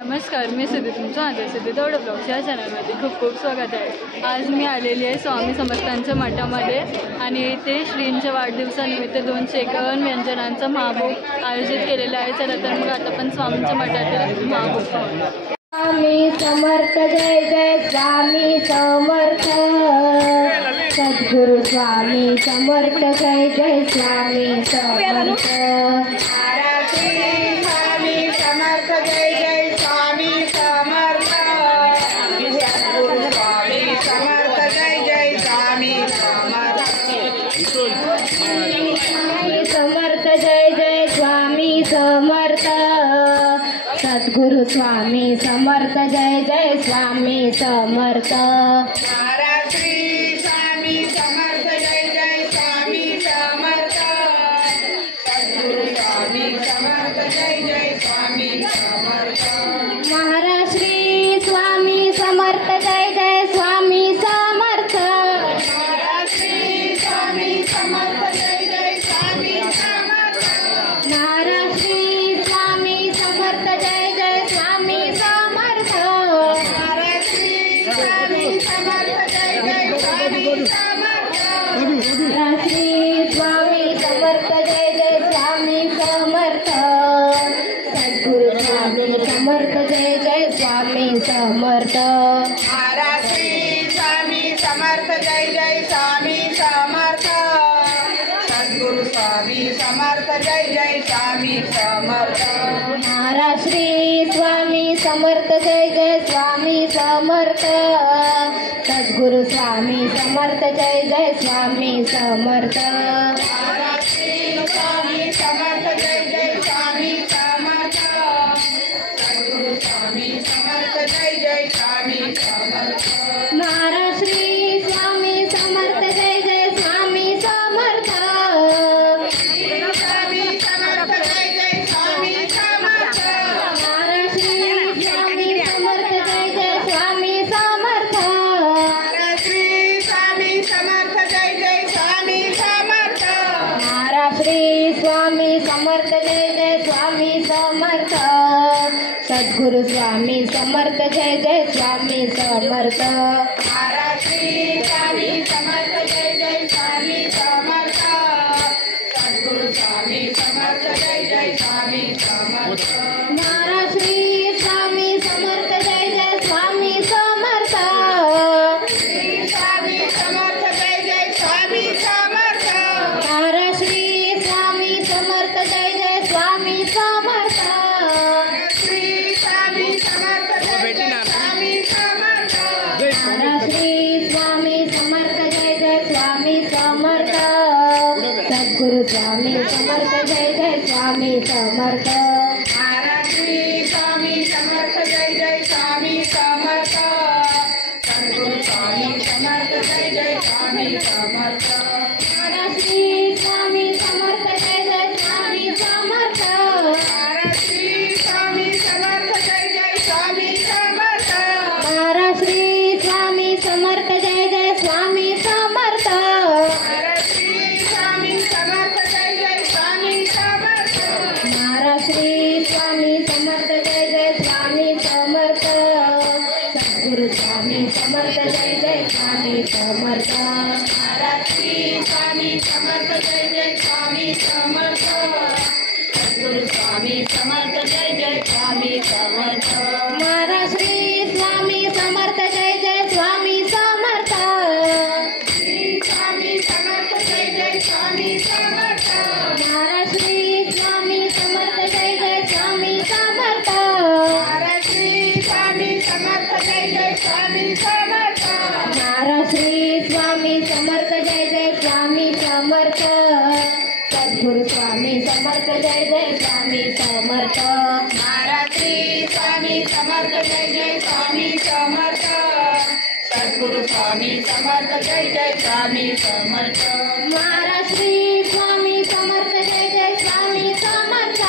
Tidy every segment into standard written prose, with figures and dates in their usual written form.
नमस्कार, मी सिद्धी, तुमचं माझ्या सिद्धी दौड ब्लॉग्स या चॅनलमध्ये खूप खूप स्वागत आहे। आज मी आलेली आहे स्वामी समर्थांच्या मठामध्ये आणि इथे श्रींच्या वाढदिवसानिमित्त 251 व्यंजनांचा महाभोग आयोजित केलेला आहे। चला तर मग आता आपण स्वामींच्या मठातील महाभोग पाहूया। स्वामी समर्थ, जय जय स्वामी समर्थ, सद्गुरु स्वामी समर्थ, जय जय स्वामी समर्थ। स्वामी समर्थ, जय जय स्वामी समर्थ, सद्गुरु स्वामी समर्थ, जय जय स्वामी समर्थ। स्वामी समर्थ, जय जय स्वामी समर्थ, सद्गुरु स्वामी समर्थ, जय जय स्वामी समर्थ। श्री स्वामी समर्थ, जय जय स्वामी समर्थ, सद्गुरु स्वामी समर्थ, जय जय स्वामी समर्थ। महाराज श्री स्वामी समर्थ, जय जय स्वामी समर्थ, महाराज श्री स्वामी समर्थ, जय जय स्वामी समर्थ, महाराज श्री स्वामी समर्थ, जय जय स्वामी समर्थ, महाराज श्री स्वामी समर्थ, जय जय स्वामी समर्थ, महाराज श्री स्वामी समर्थ, जय जय स्वामी समर्थ, सद्गुरु स्वामी समर्थ, जय जय स्वामी समर्थ। महाराज श्री स्वामी समर्थ, जय जय स्वामी समर्थ, सद्गुरु स्वामी समर्थ, जय जय स्वामी समर्थ। महाराज श्री स्वामी समर्थ, जय जय स्वामी समर्थ, सद्गुरु स्वामी समर्थ, जय जय स्वामी समर्थ। महाराज श्री स्वामी समर्थ, जय जय स्वामी समर्थ, सद्गुरु स्वामी समर्थ, जय जय स्वामी समर्थ। महाराज श्री स्वामी समर्थ, जय जय स्वामी समर्थ, स्वामी समर्थ, जय जय स्वामी समर्थ, महाराज श्री स्वामी समर्थ, जय जय स्वामी समर्थ, महाराज श्री स्वामी समर्थ, जय जय स्वामी समर्थ, महाराज श्री स्वामी समर्थ, जय जय स्वामी समर्थ, सद्गुरु स्वामी समर्थ, जय जय स्वामी समर्थ। महाराज श्री स्वामी समर्थ, जय जय स्वामी समर्थ, सद्गुरु स्वामी समर्थ, जय जय स्वामी समर्थ। महाराज श्री स्वामी समर्थ, जय जय स्वामी समर्थ, श्री स्वामी समर्थ, जय जय स्वामी समर्थ, महाराज श्री स्वामी समर्थ, जय जय स्वामी समर्थ, श्री स्वामी समर्थ, जय जय स्वामी समर्थ, महाराज श्री स्वामी समर्थ, जय जय स्वामी समर्थ, सद्गुरु स्वामी समर्थ, जय जय स्वामी समर्थ। महाराज श्री स्वामी समर्थ, जय जय स्वामी समर्थ, सद्गुरु स्वामी समर्थ, जय जय स्वामी समर्थ। महाराज श्री स्वामी समर्थ, जय जय स्वामी समर्थ, महाराज श्री स्वामी समर्थ, जय जय स्वामी समर्थ, महाराज श्री स्वामी समर्थ, जय जय स्वामी समर्थ, महाराज श्री स्वामी समर्थ, जय जय स्वामी समर्थ, महाराज श्री स्वामी समर्थ, जय जय स्वामी समर्थ, सद्गुरु स्वामी समर्थ, जय जय स्वामी समर्थ। महाराज श्री स्वामी समर्थ, जय जय स्वामी समर्थ, सद्गुरु स्वामी समर्थ, जय जय स्वामी समर्थ। महाराज श्री स्वामी समर्थ, जय जय स्वामी समर्थ, श्री स्वामी समर्थ, जय जय स्वामी समर्थ, महाराज श्री स्वामी समर्थ, जय जय स्वामी समर्थ, महाराज श्री स्वामी समर्थ, जय जय स्वामी समर्थ, महाराज श्री स्वामी समर्थ, जय जय स्वामी समर्थ, सद्गुरु स्वामी समर्थ, जय जय स्वामी समर्थ। महाराज श्री स्वामी समर्थ, जय जय स्वामी समर्थ, सद्गुरु स्वामी समर्थ, जय जय स्वामी समर्थ। महाराज श्री स्वामी समर्थ, जय जय स्वामी समर्थ,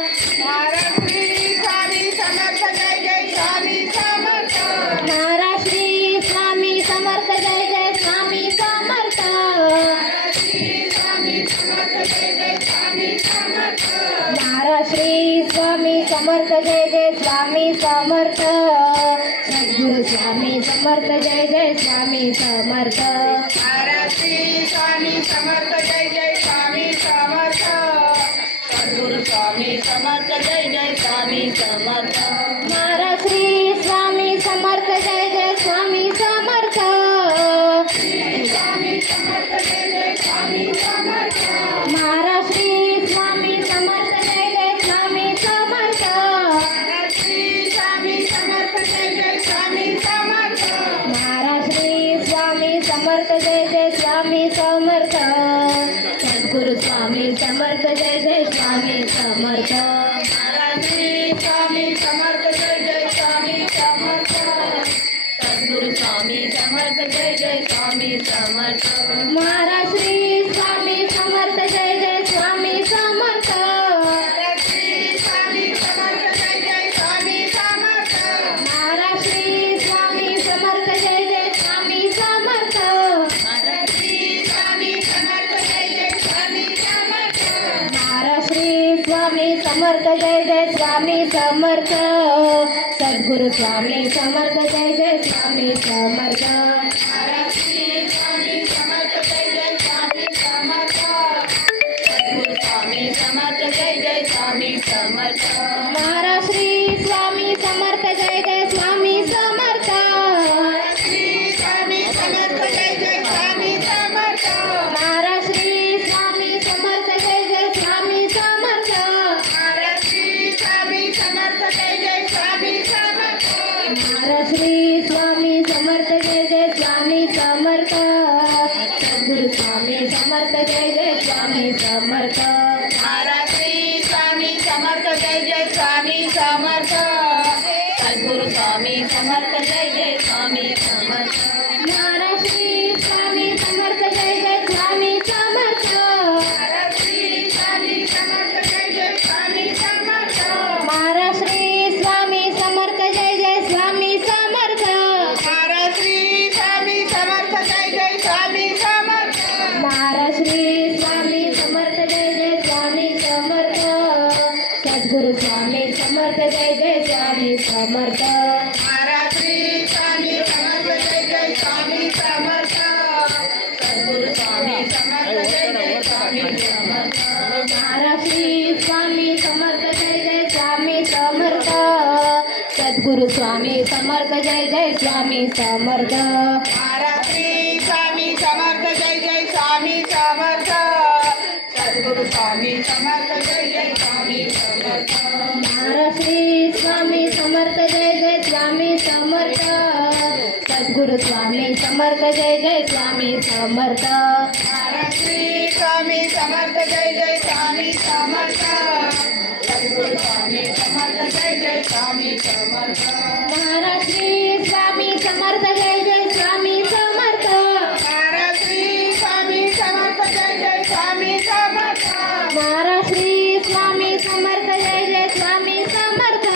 महाराज श्री स्वामी समर्थ, जय जय स्वामी समर्थ, महाराज श्री स्वामी समर्थ, जय जय स्वामी समर्थ, महाराज श्री स्वामी समर्थ, जय जय स्वामी समर्थ, महाराज श्री स्वामी समर्थ, जय जय स्वामी स्वामी समर्थ सद्गुरु स्वामी समर्थ जय जय स्वामी समर्थ महाराज श्री स्वामी समर्थ जय जय स्वामी समर्थ सद्गुरु स्वामी समर्थ जय जय स्वामी समर्थ महाराज श्री स्वामी समर्थ जय जय स्वामी समर्थ स्वामी समर्थ जय जय स्वामी समर्थ महाराज श्री स्वामी समर्थ जय जय स्वामी समर्थ महाराज श्री स्वामी समर्थ जय जय स्वामी समर्थ महाराज श्री स्वामी समर्थ जय जय स्वामी समर्थ सद्गुरु स्वामी समर्थ जय जय स्वामी समर्थ महाराज श्री स्वामी समर्थ जय जय स्वामी समर्थ सद्गुरु स्वामी समर्थ जय जय स्वामी समर्थ महाराज श्री स्वामी समर्थ जय जय स्वामी समर्थ महाराज श्री स्वामी समर्थ जय जय स्वामी समर्थ महाराज श्री स्वामी समर्थ जय जय स्वामी समर्थ महाराज श्री स्वामी समर्थ जय जय स्वामी समर्थ महाराज श्री स्वामी समर्थ जय जय स्वामी समर्थ सद्गुरु स्वामी समर्थ जय जय स्वामी समर्थ महाराज श्री स्वामी समर्थ जय जय स्वामी समर्थ सद्गुरु स्वामी समर्थ जय जय स्वामी समर्थ महाराज श्री स्वामी समर्थ जय जय स्वामी समर्थ महाराज श्री स्वामी समर्थ जय जय स्वामी समर्थ महाराज श्री स्वामी समर्थ जय जय स्वामी समर्थ महाराज श्री स्वामी समर्थ जय जय स्वामी समर्थ महाराज श्री स्वामी समर्थ जय जय स्वामी समर्थ सद्गुरु स्वामी समर्थ जय जय स्वामी समर्थ महाराज श्री स्वामी समर्थ जय जय स्वामी समर्थ सद्गुरु स्वामी समर्थ जय जय स्वामी समर्थ महाराज श्री स्वामी समर्थ जय जय स्वामी समर्थ महाराज श्री स्वामी समर्थ जय जय स्वामी समर्थ महाराज श्री स्वामी समर्थ जय जय स्वामी समर्थ महाराज श्री स्वामी समर्थ जय जय स्वामी समर्थ महाराज श्री स्वामी समर्थ जय जय स्वामी समर्थ सद्गुरु स्वामी समर्थ जय जय स्वामी समर्थ महाराज श्री स्वामी समर्थ जय जय स्वामी समर्थ सद्गुरु स्वामी समर्थ जय जय स्वामी समर्थ महाराज श्री स्वामी समर्थ जय जय स्वामी समर्थ सद्गुरु स्वामी समर्थ जय जय स्वामी समर्थ महाराज श्री स्वामी समर्थ जय जय स्वामी समर्थ सद्गुरु स्वामी समर्थ जय जय स्वामी समर्थ महाराज श्री स्वामी समर्थ जय जय स्वामी समर्थ सद्गुरु स्वामी समर्थ जय जय स्वामी समर्थ महाराज श्री स्वामी समर्थ जय जय स्वामी समर्थ सद्गुरु स्वामी समर्थ जय जय स्वामी समर्थ महाराज श्री स्वामी समर्थ जय जय स्वामी समर्थ महाराज श्री स्वामी समर्थ जय जय स्वामी समर्थ महाराज श्री स्वामी समर्थ जय जय स्वामी समर्थ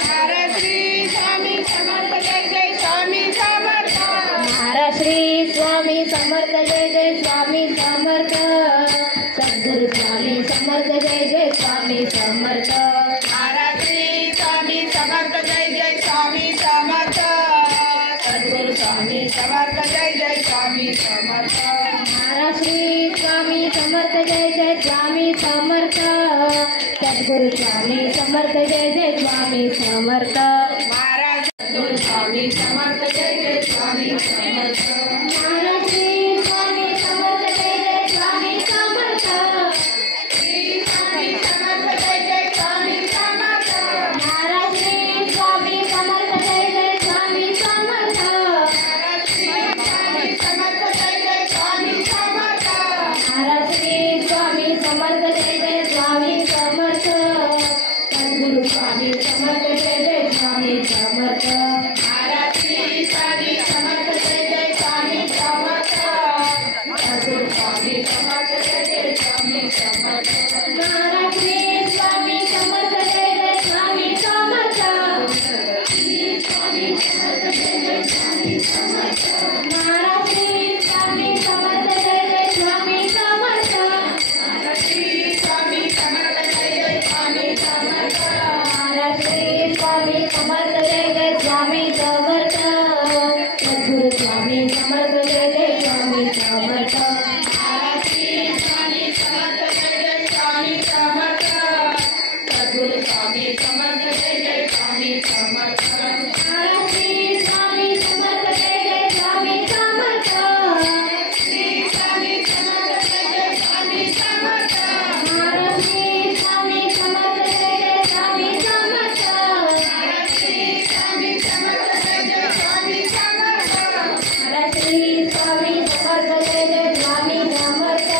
महाराज श्री स्वामी समर्थ जय जय स्वामी समर्थ महाराज श्री स्वामी समर्थ जय जय स्वामी समर्थ सद्गुरु स्वामी समर्थ जय जय स्वामी समर्थ महाराज श्री स्वामी समर्थ जय जय स्वामी समर्थ सद्गुरु स्वामी समर्थ जय जय स्वामी समर्थ महाराज श्री स्वामी समर्थ जय जय स्वामी समर्थ सद्गुरु स्वामी समर्थ जय जय स्वामी समर्थ महाराज सद्गुरु स्वामी समर्थ जय जय स्वामी समर्थ महाराज श्री स्वामी समर्थ जय जय स्वामी समर्थ श्री स्वामी समर्थ जय जय स्वामी समर्थ महाराज श्री स्वामी समर्थ जय जय स्वामी समर्थ महाराज श्री स्वामी समर्थ जय जय स्वामी समर्थ महाराज श्री स्वामी समर्थ जय जय स्वामी समर्थ सद्गुरु स्वामी समर्थ जय जय स्वामी समर्थ महाराज श्री स्वामी समर्थ जय जय स्वामी समर्थ सद्गुरु स्वामी समर्थ जय जय स्वामी समर्थ महाराज श्री स्वामी समर्थ जय जय स्वामी समर्थ महाराज श्री स्वामी समर्थ जय जय स्वामी समर्थ श्री स्वामी समर्थ जय जय स्वामी समर्थ महाराज श्री स्वामी समर्थ समर्थ जय जय स्वामी समर्थ सद्गुरु स्वामी समर्थ जय जय स्वामी समर्थ स्वामी समर्थ जय जय स्वामी समर्थ सद्गुरु स्वामी समर्थ जय जय स्वामी समर्थ महाराष्ट्री स्वामी समर्थ जय जय स्वामी समर्थ श्री स्वामी समर्थ जय जय स्वामी समर्थ महाराष्ट्री स्वामी समर्थ जय जय स्वामी समर्थ श्री स्वामी समर्थ जय जय स्वामी समर्थ महाराष्ट्री स्वामी समर्थ जय जय स्वामी समर्थ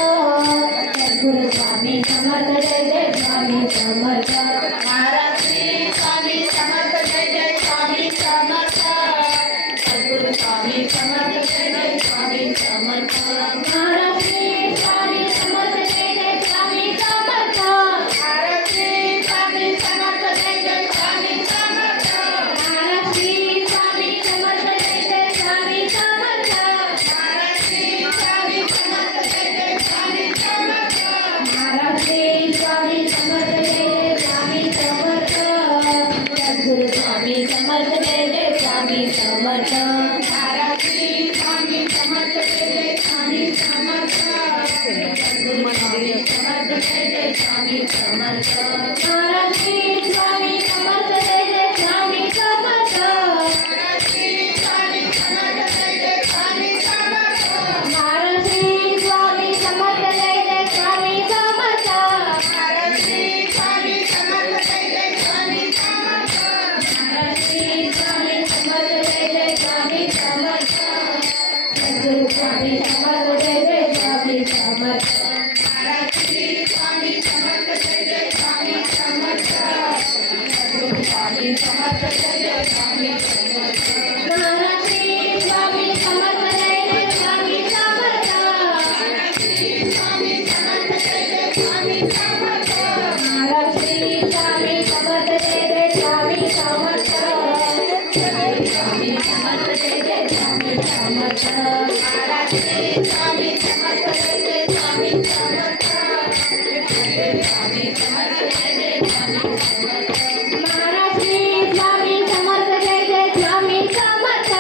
सद्गुरु स्वामी समर्थ जय जय स्वामी समर्थ महाराष्ट्री स्वामी समर्थ जय जय स्वामी समर्थ सद्गुरु स्वामी समर्थ जय जय स्वामी समर्थ महाराष्ट्री स्वामी समर्थ जय जय स्वामी समर्थ महाराष्ट्री स्वामी समर्थ जय जय स्वामी समर्थ महाराष्ट्री स्वामी समर्थ जय जय स्वामी समर्थ महाराष्ट्री स्वामी समर्थ जय जय स्वामी समर्थ महाराष्ट्री स्वामी समर्थ जय जय स्वामी समर्थ सद्गुरु स्वामी समर्थ जय जय स्वामी समर्थ महाराष्ट्री स्वामी समर्थ जय जय स्वामी समर्थ सद्गुरु स्वामी समर्थ जय जय स्वामी समर्थ महाराष्ट्री स्वामी समर्थ जय जय स्वामी समर्थ महाराष्ट्री स्वामी समर्थ जय जय स्वामी समर्थ महाराष्ट्री स्वामी समर्थ जय जय स्वामी समर्थ महाराष्ट्री स्वामी समर्थ जय जय स्वामी समर्थ महाराष्ट्री स्वामी समर्थ जय जय स्वामी समर्थ सद्गुरु स्वामी समर्थ जय जय स्वामी समर्थ महाराष्ट्री स्वामी समर्थ जय जय स्वामी समर्थ सद्गुरु स्वामी समर्थ जय जय स्वामी समर्थ महाराष्ट्री स्वामी समर्थ जय जय स्वामी समर्थ महाराष्ट्री स्वामी समर्थ जय जय स्वामी समर्थ महाराष्ट्री स्वामी समर्थ जय जय स्वामी समर्थ स्वामी समर्थ जय जय स्वामी समर्थ महाराष्ट्री स्वामी समर्थ जय जय स्वामी समर्थ स्वामी समर्थ जय जय स्वामी समर्थ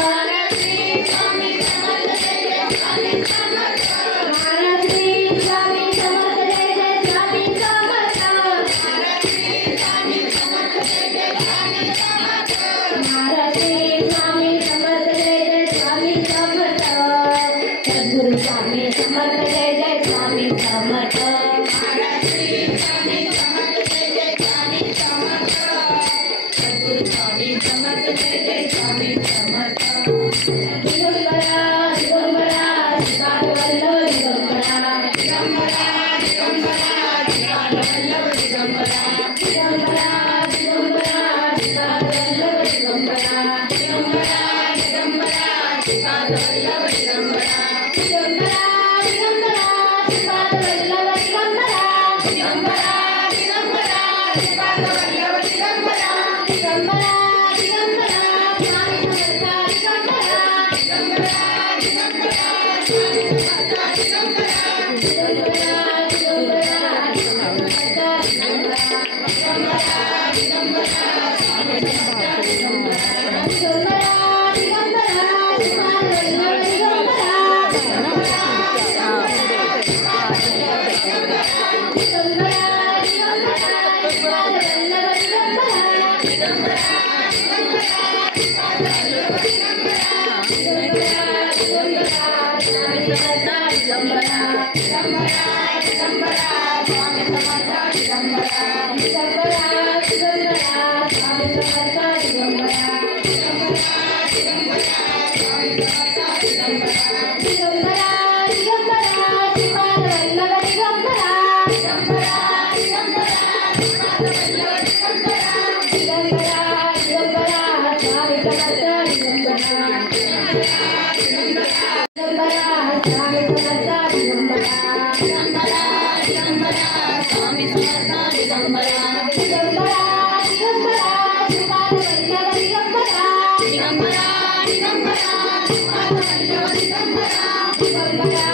महाराष्ट्री स्वामी समर्थ जय जय स्वामी समर्थ महाराष्ट्री स्वामी समर्थ जय जय स्वामी समर्थ महाराष्ट्री स्वामी समर्थ जय जय स्वामी समर्थ महाराष्ट्री स्वामी समर्थ जय जय स्वामी समर्थ महाराष्ट्री स्वामी समर्थ जय जय स्वामी समर्थ सद्गुरु स्वामी समर्थ जय जय स्वामी समर्थ महाराष्ट्री स्वामी समर्थ जय जय स्वामी समर्थ सद्गुरु स्वामी समर्थ जय जय स्वामी समर्थ दिगंबरा दिगंबरा श्रीपाद वल्लभ दिगंबरा दिगंबरा दिगंबरा श्रीपाद वल्लभ दिगंबरा दिगंबरा दिगंबरा श्रीपाद वल्लभ दिगंबरा दिगंबरा दिगंबरा श्रीपाद वल्लभ दिगंबरा दिगंबरा दिगंबरा श्रीपाद वल्लभ दिगंबरा दिगंबरा दिगंबरा श्रीपाद वल्लभ दिगंबरा दिगंबरा दिगंबरा स्वामी समर्थ दिगंबरा दिगंबरा दिगंबरा स्वामी समर्थ दिगंबरा दिगंबरा दिगंबरा स्वामी समर्थ दिगंबरा दिगंबरा दिगंबरा स्वामी समर्थ दिगंबरा दिगंबरा दिगंबरा श्रीपाद वल्लभ दिगंबरा दिगंबरा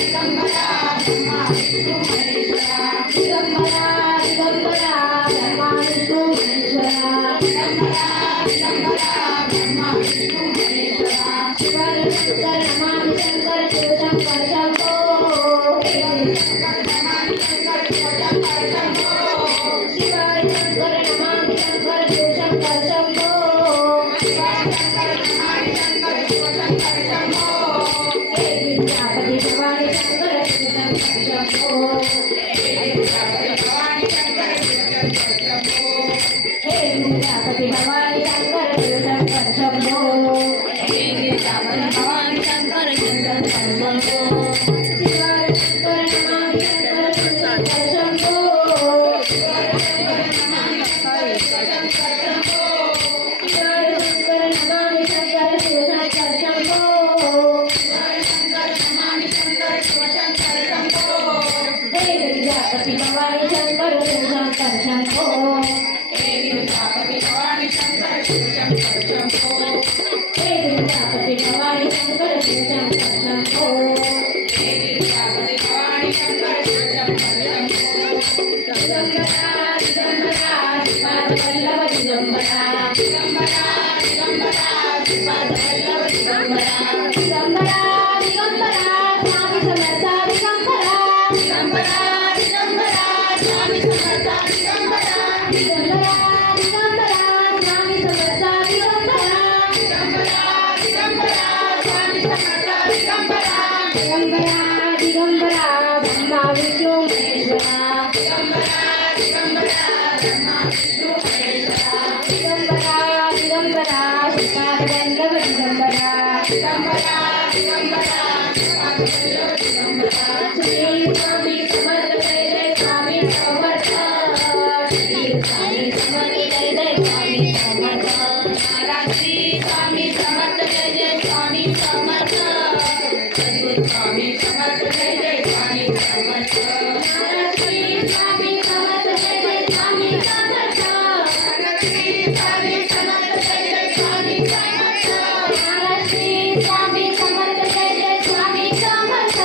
दिगंबरा श्रीपाद वल्लभ दिगंबरा दिगंबरा शंकर शंभो हे विद्यापती भवानी शंकर शिव शंकर शंभो हे विद्यापती भवानी शंकर शिव शंकर शंभो हे विद्यापती भवानी शंकर शिव शंकर शंभो दिगंबरा दिगंबरा श्रीपाद वल्लभ दिगंबरा दिगंबरा दिगंबरा श्रीपाद वल्लभ दिगंबरा दिगंबरा दिगंबरा स्वामी समर्थ दिगंबरा दिगंबरा दिगंबरा स्वामी समर्थ दिगंबरा दिगंबरा दिगंबरा स्वामी समर्थ दिगंबरा दिगंबरा दिगंबरा स्वामी समर्थ दिगंबरा दिगंबरा दिगंबरा ब्रह्मा विष्णू महेश्वरा दिगंबरा दिगंबरा ब्रह्मा विष्णु महेश्वरा दिगंबरा दिगंबरा श्रीपाद वल्लभ दिगंबरा दिगंबरा दिगंबरा श्रीपाद वल्लभ दिगंबरा श्री स्वामी समर्थ जय जय स्वामी समर्थ श्री स्वामी समर्थ जय जय स्वामी समर्थ महाराज श्री स्वामी समर्थ जय जय स्वामी समर्थ सद्गुरु स्वामी समर्थ जय जय स्वामी समर्थ महाराज श्री स्वामी समर्थ जय जय स्वामी समर्थ महाराज श्री स्वामी समर्थ जय जय स्वामी समर्थ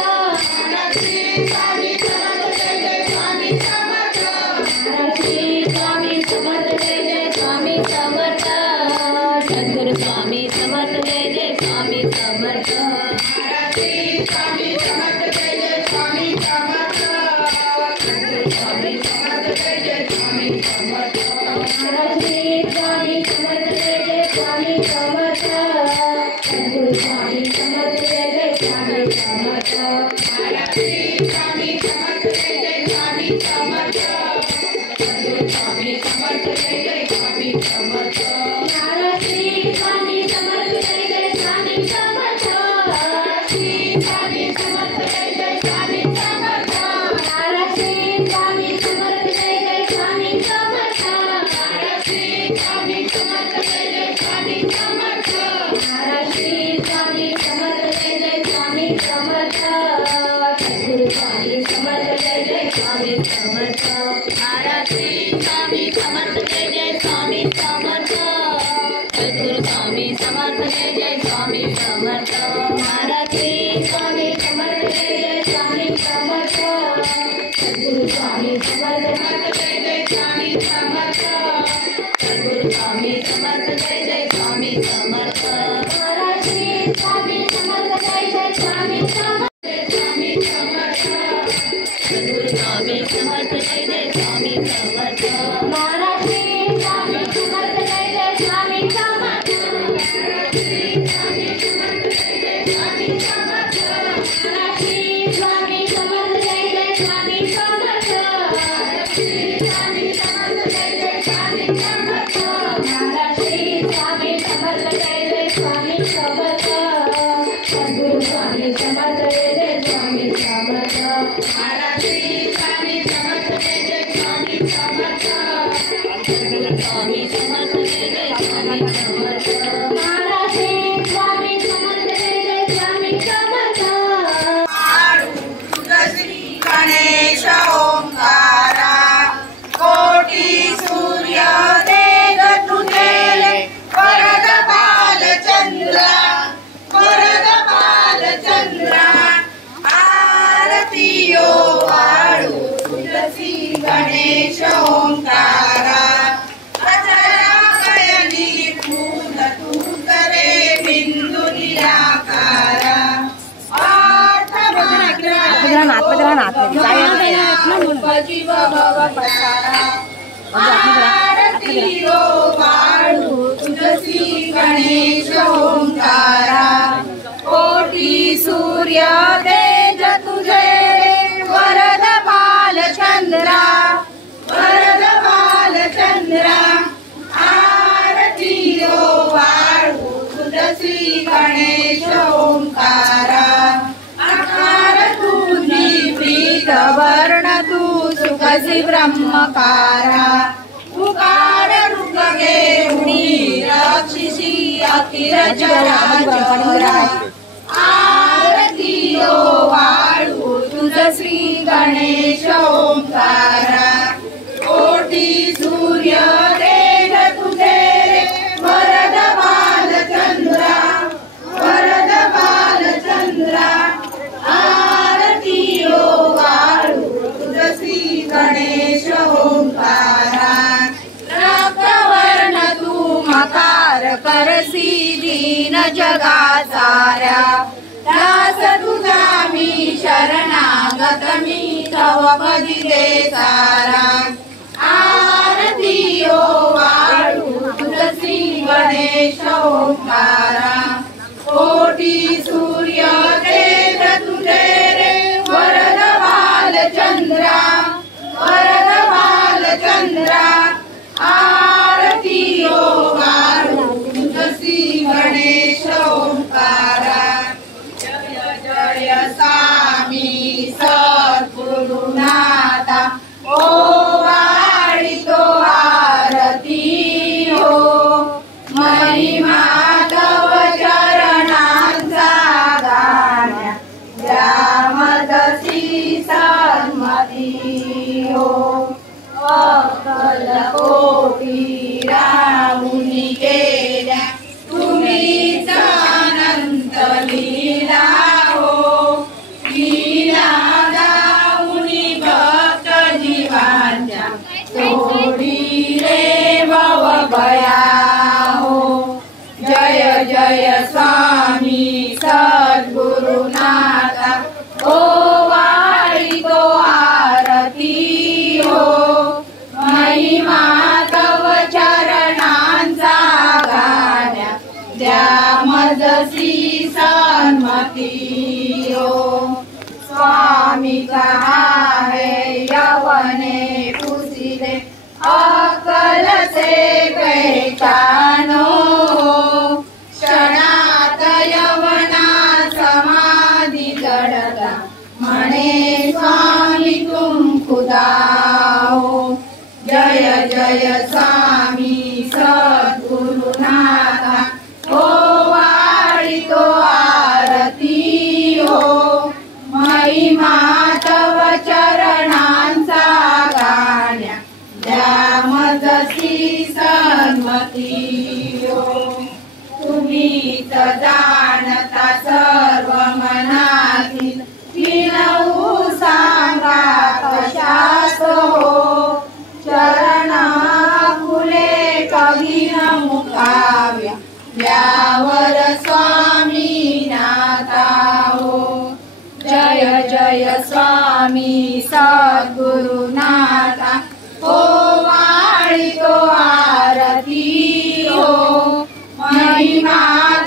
महाराज श्री स्वामी समर्थ जय जय स्वामी समर्थ महाराज श्री स्वामी समर्थ जय जय स्वामी समर्थ महाराज श्री स्वामी समर्थ जय जय स्वामी समर्थ सद्गुरु स्वामी समर्थ जय जय स्वामी समर्थ महाराज श्री स्वामी समर्थ जय जय स्वामी समर्थ सद्गुरु स्वामी समर्थ जय जय स्वामी समर्थ महाराज श्री स्वामी समर्थ जय जय स्वामी समर्थ सद्गुरु स्वामी समर्थ जय जय स्वामी समर्थ महाराज श्री स्वामी समर्थ जय जय स्वामी समर्थ सद्गुरु स्वामी समर्थ जय जय स्वामी समर्थ महाराज श्री स्वामी समर्थ जय जय स्वामी समर्थ श्री स्वामी समर्थ जय जय स्वामी समर्थ महाराज श्री स्वामी समर्थ जय जय स्वामी समर्थ महाराज श्री स्वामी समर्थ जय जय स्वामी समर्थ महाराज श्री स्वामी समर्थ जय जय स्वामी समर्थ सद्गुरु स्वामी समर्थ जय जय स्वामी समर्थ महाराज श्री स्वामी समर्थ जय जय स्वामी समर्थ सद्गुरु स्वामी समर्थ जय जय स्वामी समर्थ महाराज श्री स्वामी समर्थ जय जय स्वामी समर्थ सद्गुरु स्वामी समर्थ जय जय स्वामी समर्थ सद्गुरु स्वामी समर्थ जय जय स्वामी समर्थ महाराज श्री स्वामी समर्थ जय जय स्वामी समर्थ स्वामी समर्थ सद्गुरु स्वामी समर्थ जय जय स्वामी समर्थ महाराज श्री स्वामी समर्थ जय जय स्वामी समर्थ महाराज श्री स्वामी समर्थ जय जय स्वामी समर्थ महाराज श्री स्वामी समर्थ जय जय स्वामी समर्थ महाराज श्री स्वामी समर्थ जय जय स्वामी समर्थ महाराज श्री स्वामी समर्थ जय जय स्वामी समर्थ सद्गुरु स्वामी समर्थ जय जय स्वामी समर्थ महाराज श्री स्वामी समर्थ जय जय स्वामी समर्थ सद्गुरु स्वामी समर्थ जय जय स्वामी समर्थ महाराज श्री स्वामी समर्थ जय जय स्वामी समर्थ श्री गणेश ओंकारा कोटी सूर्य तेज तुझे वरद बालचंद्र आरतीयो वाळू तुझसी गणेश ओंकारा अजरा गयनी फूल तू करे बिंदु निराकारा आरतीयो वाळू तुझसी गणेश ओंकारा कोटी सूर्य तेज तुझे वरद बालचंद्रा आरतीयो वाळू तुझसी गणेश ओंकारा आकार तुझी प्रीत वर्ण तू सुखसी ब्रह्मकारा उकार रुग घेऊनी राक्षसी अखिल चराचरा आरतीयो वाळू तुझ श्री गणेश ओंकारा दीन जगा साऱ्या दास तुझा मी शरणागत मी तव पदी दे सारा आरती ओ वाळू तुलसी गणेश ओंकारा कोटी सूर्य तेज तुझे रे वरद बालचंद्रा वरद बालचंद्रा आरती ओ वाळू तुलसी गणेश ओंकारा जय जय स्वामी सद्गुरुनाथा ओ वाळी तो आरती हो महिमा तव चरणांचा गाण्या त्यामदसी सन्मती हो अकल कोटी रामुनी केल्या तुम्हीच अनंत लीला हो लीला गाऊनी भक्त जीवांच्या सोडी रे भव भया हो जय जय स्वामी सद्गुरुनाथा ओ वाळी तो आरती हो महिमा तव चरणांचा गाण्या द्या मजसी सन्मती हो स्वामी आहे यवने पुसिले अकल से पैचानो क्षणात यवना समाधी जडता म्हणे स्वामी तुम खुदा हो जय जय स्वामी सद्गुरुनाथा ओ वाळी तो आरती हो महिमा तव चरणांचा गाण्या द्या मजसी सन्मती हो तुम्हीच जाणता सर्व मनातील विनवू सांगा कशास हो चरणा फुले कवी न मुखाव्या यावर स्वामी नाथा हो जय जय स्वामी सद्गुरुनाथा ओ वाळी तो आरती हो महिमा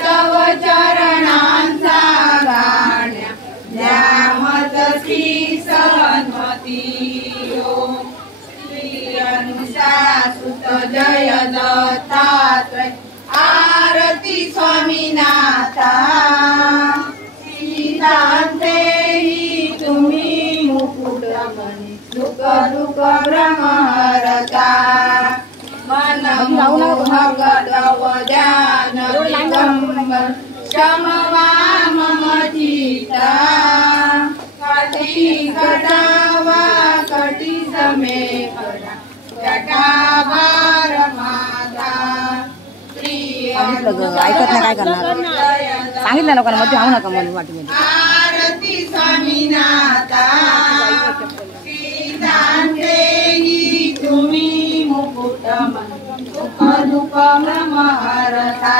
तव चरणांचा गाण्या द्या मजसी सन्मती हो श्री अनुशासुत जय दत्तात्रय आरती स्वामीनाथा सीतांते तुम्ही मुकुट मणी दुःख दुःख ब्रह्महरता मन मोहक तव ध्यान दिगंबर शमवा मम चित्ता कटी कटावा कटी समे कटा जटाभार माता ऐकत नाही काय करणार सांगितलं लोकांना मध्ये आऊ नका म्हणून वाटीमध्ये आरती स्वामीनाथा सीतांतेही तुम्ही मुकुट दुःख दुःख ब्रह्महरता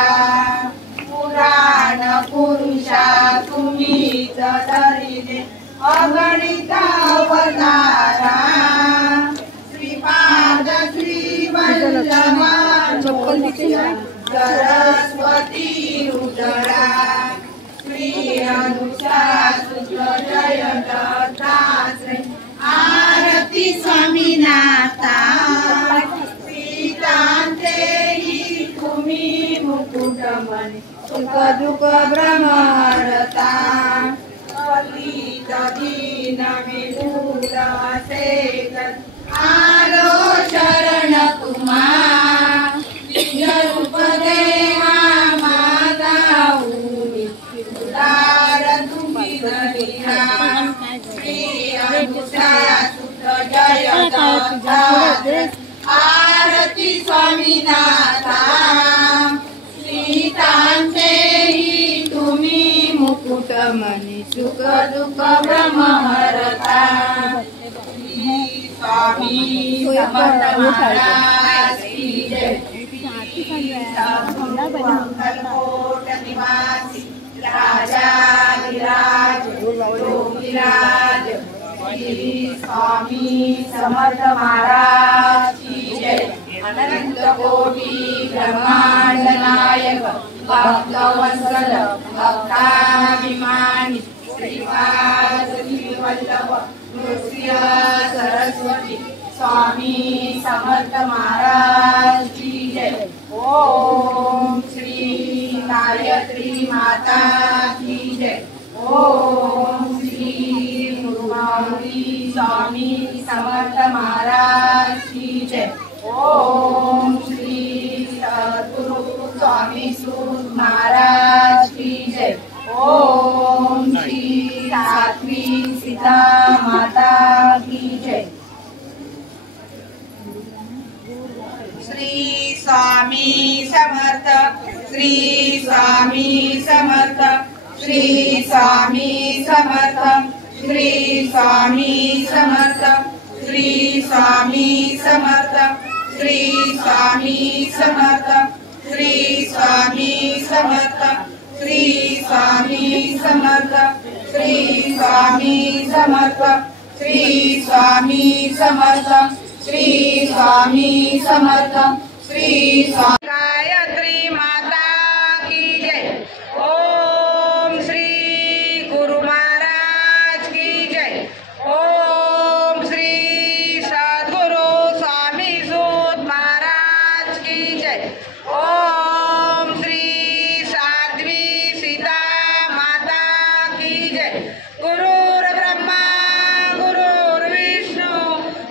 पुराण पुरुषा तुम्हीच धरिले अगणित अवतारा श्रीपाद श्रीवल्लभा सरस्वती उदरा श्री अनुशासुत जय दत्तात्रय आरती स्वामीनाथा सीतांतेही तुम्ही मुकुट मणी सुख दुःख ब्रह्महरता दीन विदुर शेखर आलो शरण तुम्हा रूप देहा माता उदार तुम्ही धरिहा श्री अनुशासुत जय दत्तात्रय आरती स्वामीनाथा सीतांतेही तुम्ही मुकुट मणी सुख दुःख ब्रह्महरता स्वामी समर्थ महाराज की जय। महाराज योगीराज श्री स्वामी समर्थ महाराज की जय। अनंत कोटि ब्रह्मांड नायक भक्तवत्सल भक्ताभिमानी श्रीपाद श्रीवल्लभ नृसिंह सरस्वती स्वामी समर्थ महाराज की जय। ओम श्री गायत्री माता की जय। ओम श्री गुरुमाऊली स्वामी समर्थ महाराज की जय। ओम श्री सद्गुरु स्वामी सूत महाराज की जय। ओम श्री सात्वी सीता माता की जय। श्री स्वामी समर्थ श्री स्वामी समर्थ श्री स्वामी समर्थ श्री स्वामी समर्थ श्री स्वामी समर्थ श्री स्वामी समर्थ श्री स्वामी समर्थ श्री स्वामी समर्थ श्री स्वामी समर्थ श्री स्वामी समर्थ श्री स्वामी समर्थ श्री गायत्री माता की जय। ओम श्री गुरु महाराज की जय। ओम श्री सद्गुरु स्वामी सूत महाराज की जय। ओम श्री साध्वी सीता माता की जय। गुरुर् ब्रह्मा गुरुर्विष्णु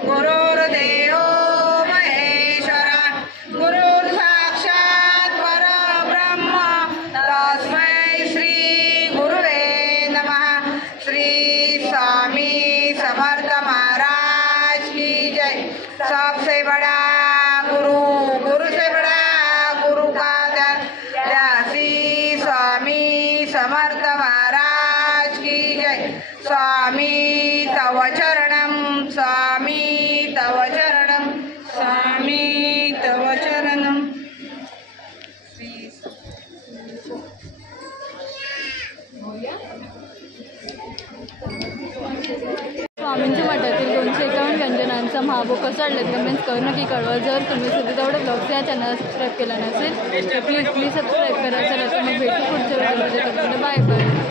गुरुर्देव महेश्वरा गुरुर् साक्षात् परब्रह्म तस्मै श्री गुरुवे नमः। श्री स्वामी समर्थ महाराज की जय। सबसे बड़ा गुरु गुरु से बड़ा गुरु का श्री स्वामी समर्थ महाराज की जय। स्वामी तव चरणम स्वामी तव चरणम स्वामी तव चरणम। स्वामींच्या मठातील 251 व्यंजनांचा महाभोग कसा वाटला कमेंट्स करून नक्की कळवा। जर तुम्ही सुद्धा ब्लॉग्स या चॅनल सबस्क्राईब केला नसेल तर प्लीज सबस्क्राईब करा। चला तर मग भेटू पुढच्या व्हिडिओमध्ये. Bye bye.